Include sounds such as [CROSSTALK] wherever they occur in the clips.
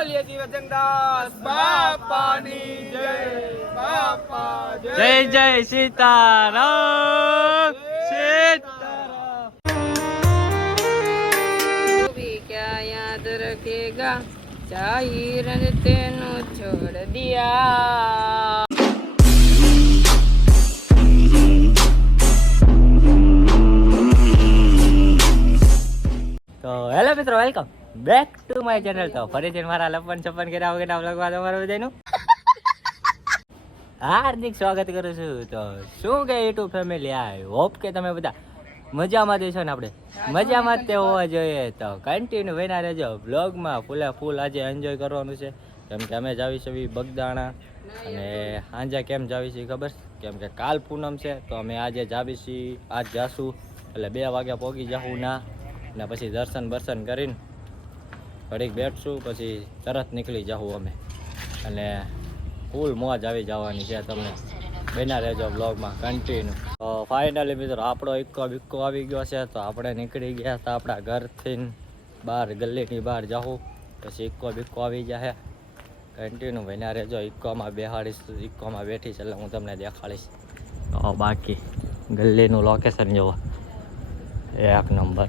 બોલીએ જીવજંગદાસ બાપાની જય બાપા જય. જય સીતારામ. સીતારામ. ક્યાં યાદ રખેગા? ચાહી રંગ તેનું છોડ દિયા. તો હેલો મિત્રો welcome back to my channel તો ફરીથી મારા લપન છપ્પન કર્યા વગેરે વ્લોગમાં તમારું બધાનું હાર્દિક સ્વાગત કરું છું. તો શું કે યુટ્યુબ ફેમિલી આ હોપ કે તમે બધા મજામાં દેશો ને આપણે? મજામાં જ તે હોવા જોઈએ. તો કન્ટિન્યુ વેના રહેજો. બ્લોગમાં ફૂલે ફૂલ આજે એન્જોય કરવાનું છે. કેમ કે અમે જાવી છીએ બગદાણા. અને સાંજે કેમ જાવી છીએ ખબર? છે? કેમ કે કાલ પૂનમ છે, તો અમે આજે જાવી છીએ. આજ જાશું. એટલે બે વાગ્યા પહોંચી જાઉં ના અને પછી દર્શન બર્શન કરીને ઘડીક બેઠશું, પછી તરત નીકળી જાઉં અમે. અને ફૂલ મોજ આવી જવાની છે તમને. બના રહેજો બ્લોગમાં કન્ટિન્યુ તો ફાઇનલી મિત્રો, આપણો ઇક્કો બિક્કો આવી ગયો છે, તો આપણે નીકળી ગયા હતા આપણા ઘરથી બહાર ગલ્લીની બહાર જાઉં પછી ઇક્કો બિક્કો આવી જાય કન્ટિન્યુ બન્યા રહેજો, ઇક્કોમાં બેહાડીશ, ઇક્કોમાં બેઠીશ એટલે હું તમને દેખાડીશ. તો બાકી ગલ્લીનું લોકેશન જોવો. એક નંબર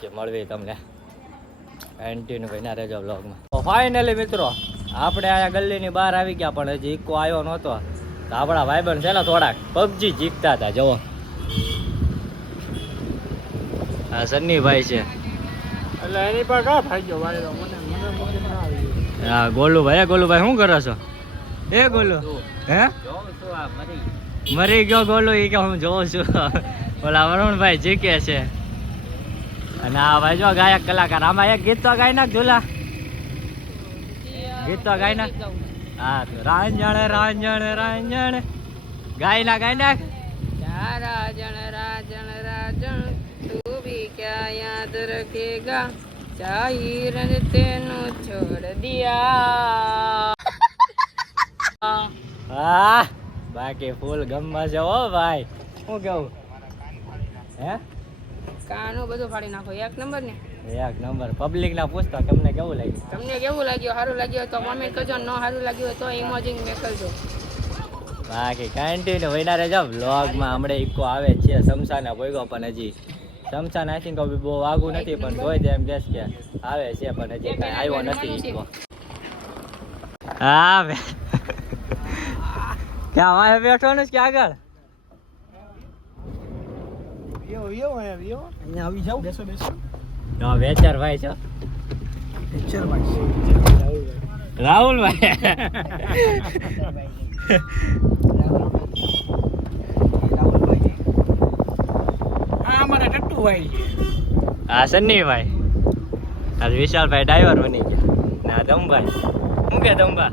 હો. મળવી તમને. કન્ટિન્યુ ના રહેજો બ્લોગમાં તો ફાઇનલી મિત્રો આપણે અહીંયા ગલ્લીની બહાર આવી ગયા પણ હજી ઇકો આવ્યો નહોતો. તો આપણા ભાઈબંધ છે ને થોડાક પબજી જીતતા હતા જુઓ. આ સન્નીભાઈ છે. એટલે એની પર કા ભાગ્યો વાયરો મને મને હા ગોલુભાઈ ગોલુભાઈ શું કરો છો? એ ગોલુ હે? મરી ગયો. ગોલુ એ કે હું જોઉં છું. [LAUGHS] ઓલા વરુણભાઈ જીકે છે. અને આ ભાઈ જો ગાયક કલાકાર. આમાં એક ગીત તો ગાય નાખ ઝૂલા. ગીત તો ગાય નાખ. હા રાંજણ રાંજણ રાંજણ. ગાય ના ગાય નાખ રાજણ રાજણ રાજણ. તું બી ક્યાં યાદ રખેગા? ચાહીર તેનું છોડ દિયા. હા બાકી ફૂલ ગમવા છે ઓ ભાઈ. હું કહું? હે? કાનું બધું ફાડી નાખો. એક નંબર ને? એક નંબર. પબ્લિક ના પૂછતા તમને કેવું લાગ્યું? તમને કેવું લાગ્યું? સારું લાગ્યું તો કોમેન્ટ કરજો. ન સારું લાગ્યું હોય તો ઇમોજિંગ મેકલજો. બાકી કન્ટિન્યુ વહીના રહેજો વ્લોગમાં હમણાં ઇકો આવે છે. સમસાના ભોગો પણ હજી. સમસાન આઈ થિંક બહુ આગું નથી પણ દે એમ કહેશ કે આવે છે પણ હજી કાંઈ આવ્યો નથી હા ક્યાં વાય બેઠવાનું ને કે આગળ? યો યો યો અહીંયા આવી જાવ બેસો બેસો no, વેચાર ભાઈ છો પિક્ચર ભાઈ રાહુલભાઈ હા અમારા ટટ્ટુ ભાઈ. હા આ વિશાલભાઈ ડ્રાઈવર બની ગયા. ના આ દમભાઈ શું કે દમભા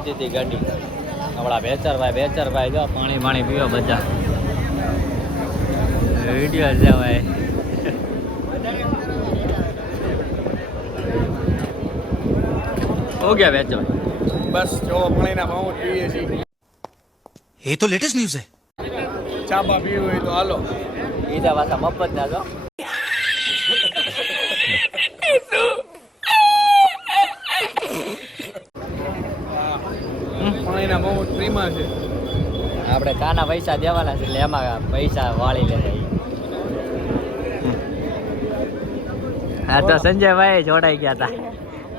લીધી હતી ગાડી. આપણા બેચર ભાઈ જો પાણી પાણી પીવો બધા. વીડિયો છે ભાઈ હો ગયા વેચો બસ જો પાણીના ભાવ પીએ છીએ એ તો લેટેસ્ટ ન્યૂઝ છે. ચા બા પીવું હોય તો હાલો. ઈદા પાછા મફત ના જો ભાવ ફ્રીમાં છે. આપણે કાના પૈસા દેવાના છે એટલે એમાં પૈસા વાળી લેતા. હા તો સંજયભાઈ જોડાઈ ગયા હતા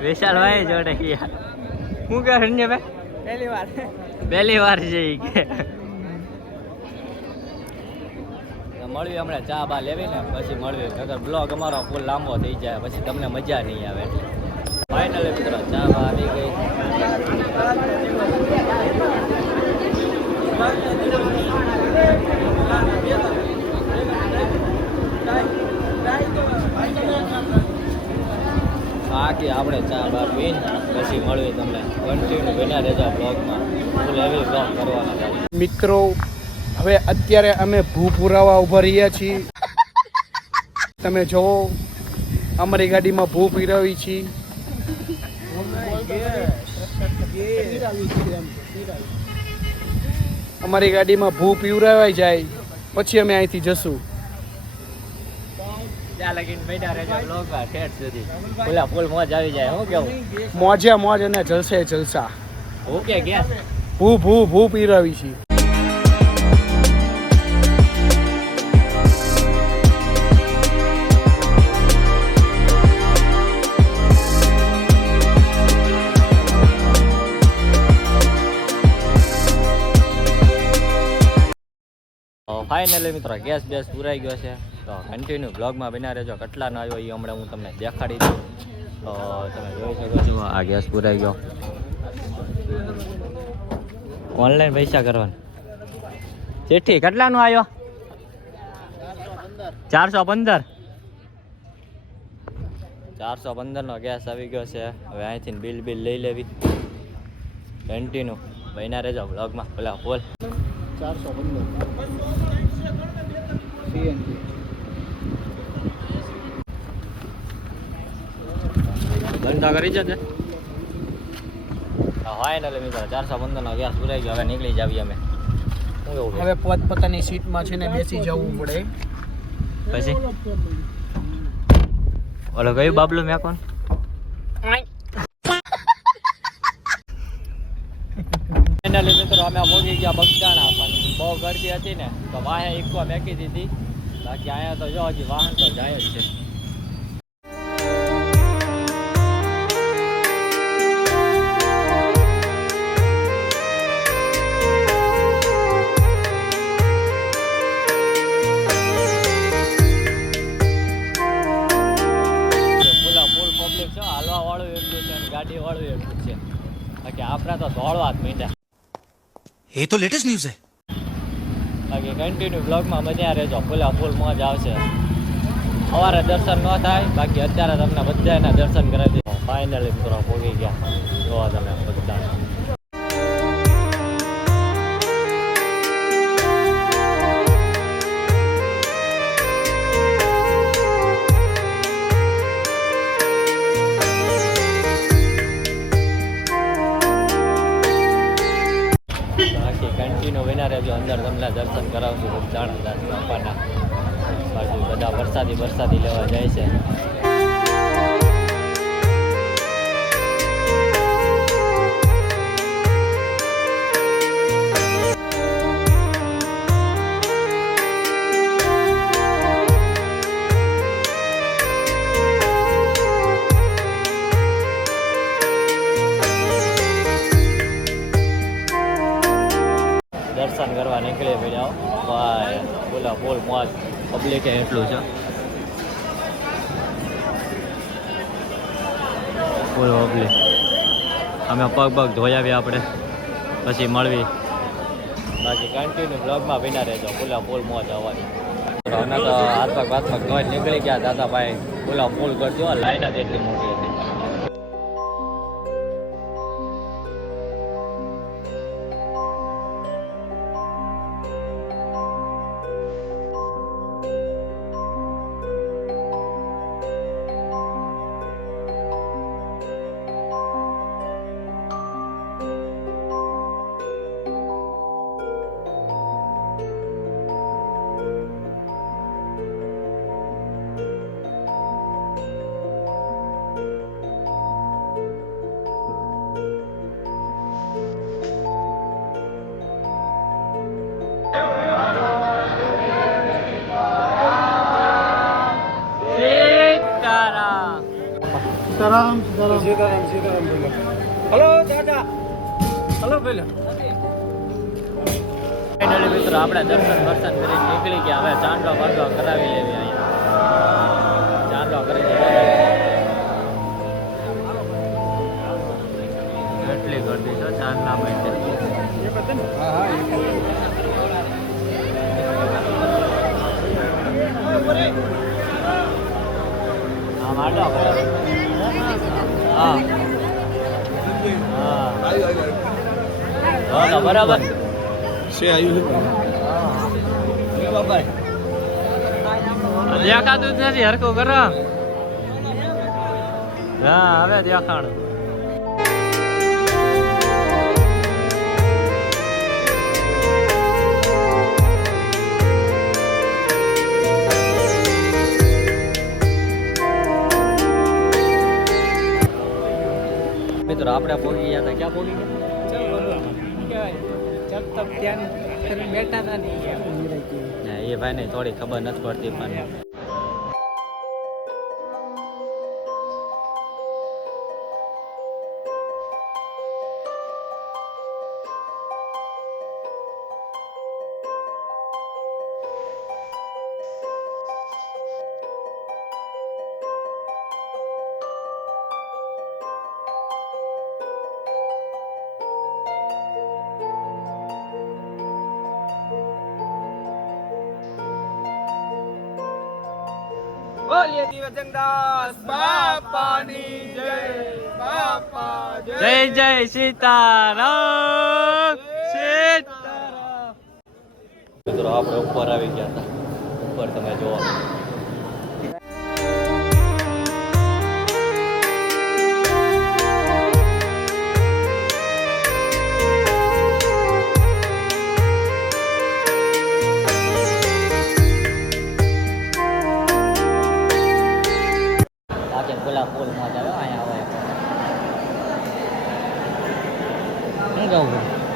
વિશાલભાઈ જોડાઈ ગયા. શું કહે સંજયભાઈ? પહેલી વાર. પહેલી વાર છે ઈ કે. મળવી હમણાં ચા બા લેવી ને પછી મળવી નગર બ્લોગ અમારો ફૂલ લાંબો થઈ જાય પછી તમને મજા નહીં આવે. એટલે ફાઇનલી મિત્રો ચા બા આવી ગઈ. બાકી આપણે ચા બા પીને પછી મળવી તમને. કન્ટિન્યુ બન્યા રહેજો બ્લોગમાં ફૂલ એવી બ્લોગ કરવાના છે. મિત્રો, હવે અત્યારે અમે ભૂપુરાવા ઊભા રહ્યા છીએ. તમે જોવો અમારી ગાડીમાં ભૂ પીરાવી છીએ અમારી ગાડીમાં ભૂ પીવરાવાઈ જાય, પછી અમે અહીંથી જશું. ત્યાં લગીને બેઠા રહેજો. બ્લોગમાં ઠેઠ સુધી. ફૂલા ફૂલ મોજ આવી જાય હું કેવું? મોજે મોજ અને જલસે જલસા. ઓકે ગેસ ભૂ ભૂ ભૂ પીરાવી છીએ ફાઇનલી મિત્રો ગેસ બેસ પૂરાઈ ગયો છે. તો કન્ટિન્યુ બ્લોગમાં બના રહેજો. કટલાનો આવ્યો એ હમણાં હું તમને દેખાડી દઉં. તો તમે જોઈ શકો છો, આ ગેસ પૂરાઈ ગયો. ઓનલાઈન પૈસા કરવાના. ચિઠ્ઠી કેટલાનો આવ્યો? ચારસો પંદર. ચારસો પંદરનો ગેસ આવી ગયો છે. હવે અહીંથી બિલ બિલ લઈ લેવી. કન્ટિન્યુ બન્યા રહેજો બ્લોગમાં પેલા બોલ. ચારસો પંદર. ધંધા કરી જશે ફાઇનલી મિત્રો ચારસો પંદરનો ગેસ ભરાઈ ગયો હવે નીકળી જાવી અમે. હવે પોતપોતાની સીટમાં છે ને બેસી જવું પડે. પછી? ઓલો ગયું બાબલું મેં કોણ ફાઇનલી મિત્રો અમે ભોગી ગયા બગદાણા પણ. બહુ ગરદી હતી ને તો વાહે ઇકવા મેકી દીધી. બાકી અહીંયા તો જો હજી વાહન તો જાય જ છે. છે બાકી આપણા તો દોડવા જ મીંડ્યા એ તો લેટેસ્ટ ન્યૂઝ છે. બાકી કન્ટિન્યુ બ્લોગમાં મજા રહેજો ફૂલા ફૂલ મોજ આવશે. સવારે દર્શન ન થાય, બાકી અત્યારે તમને બધાના દર્શન કરાવી દીધો ફાઇનલી મિત્રો ભોગી ગયા. જોવા તમે બધા રહેજો અંદર તમને દર્શન કરાવશું બગદાણા દાસ બાપાના બાકી બધા વરસાદી વરસાદી લેવા જાય છે. કરવા નીકળી પડ્યા ભાઈ, બોલા, બોલ મોજ પબ્લિક એટલું છે ફૂલ પબ્લિક અમે પગ પગ ધોઈ આવ્યા આપણે. પછી મળવી. બાકી કન્ટિન્યુ બ્લોગમાં વિના રહેજો. બોલા ફૂલ મોજ આવવાની અમે તો હાથ પગ હાથ પગ ધોઈ નીકળી ગયા, દાદાભાઈ. બોલા ફૂલ કરજો લાઈન જ એટલી મોટી. સીતારામ સીતારામ બોલો. હલો દાદા. હલો બોલો. ફાઇનલી મિત્રો આપણે દર્શન દર્શન કરી નીકળી ગયા. હવે ચાંદલો બાંધો કરાવી લેવી અહીંયા. ચાંદલો કરી લેવી. એટલી ગરદી છે ચાંદલા માટે હા હા હા. બરાબર. છે આવ્યું દેખાતું જ નથી હરકું કરો. હા હવે દેખાણ. મિત્રો આપણે પોગી ગયા હતા. ક્યાં પોગી ગયા? એ ભાઈને થોડી ખબર નથી પડતી પણ બોલીએ બાપાની જય બાપા જય જય સીતારામ. સીતારામ. મિત્રો આપણે ઉપર આવી ગયા હતા. ઉપર તમે જોવો. ખુલ્લા ફૂલ મોજ આવે અહીંયા આવે શું કહું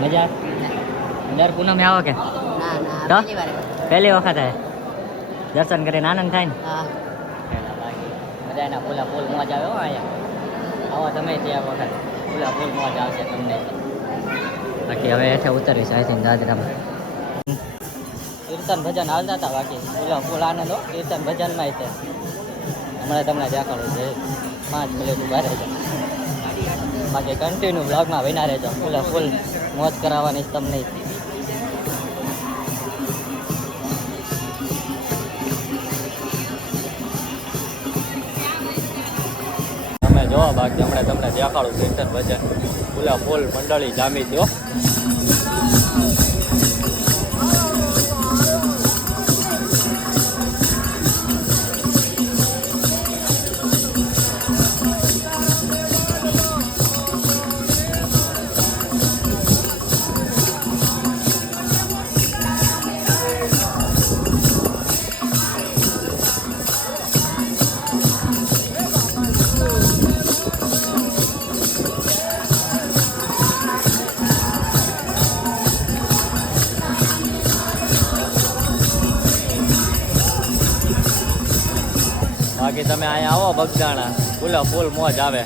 મજા દર પૂનમે આવો કે તો પહેલી વખત આવે દર્શન કરીને આનંદ થાય. ને મજા એના ફૂલા ફૂલ મોજ આવે અહીંયા આવો તમે ત્યાં વખત ફૂલા ફૂલ મોજ આવશે તમને બાકી હવે હેઠે ઉતરીશ થિંક દાદરામાં કીર્તન ભજન હાલતા હતા બાકી ફૂલા ફૂલ આનંદ કીર્તન ભજનમાં તે હમણાં તમને દેખાડું છે. પાંચ મિનિટ ઊભા રહેજો બાકી કન્ટિન્યુ બ્લોગમાં વિના રહેજો. ફૂલે ફૂલ મોજ કરાવવાની તમને તમે જોવો બાકી હમણાં તમને દેખાડું કીર્તન ભજન ફૂલા ફૂલ મંડળી જામી દો બાકી તમે અહીંયા આવો બગદાણા. ફૂલે ફૂલ મોજ આવે.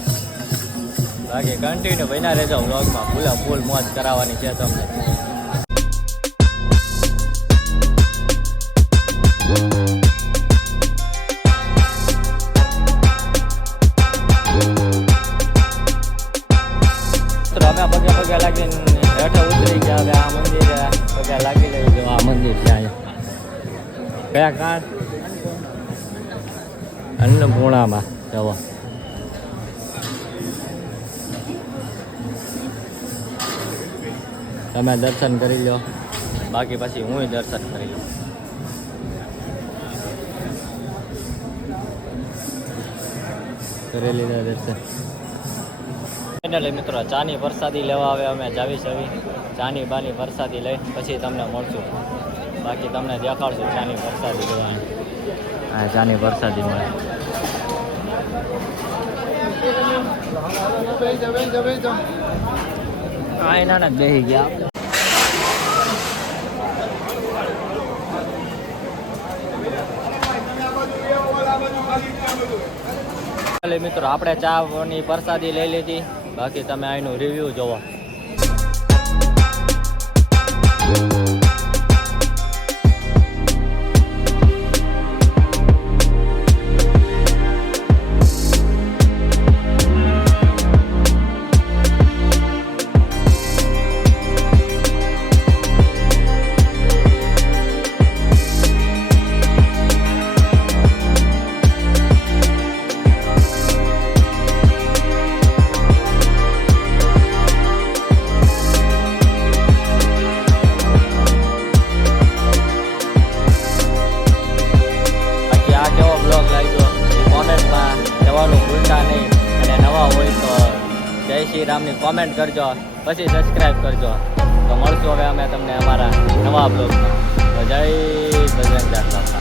બાકી કન્ટિન્યુ બન્યા રહેજો વ્લોગમાં. ફૂલે ફૂલ મોજ કરાવવાની છે તમને. લાગી જો આ મંદિર છે અહીંયા. કયા કાંઠ અન્નપૂર્ણામાં. જવો. તમે દર્શન કરી લો. બાકી પછી હું દર્શન કરી લઉં. કરી લીધા દર્શન. ફાઇનલી મિત્રો, ચાની પ્રસાદી લેવા આવે અમે જાવી જાવી. ચાની બાની પ્રસાદી લઈ પછી તમને મળશું. બાકી તમને દેખાડશું ચાની પ્રસાદી લેવાની. હા, ચાની પ્રસાદી મળે. હા એના જ બેસી ગયા. મિત્રો, આપણે ચાની પ્રસાદી લઈ લીધી. બાકી તમે આનું રિવ્યુ જોવો. શ્રી રામની કોમેન્ટ કરજો, પછી સબસ્ક્રાઈબ કરજો. તો મળશું હવે અમે તમને અમારા નવા બ્લોગમાં તો જય બજરંગ દાસ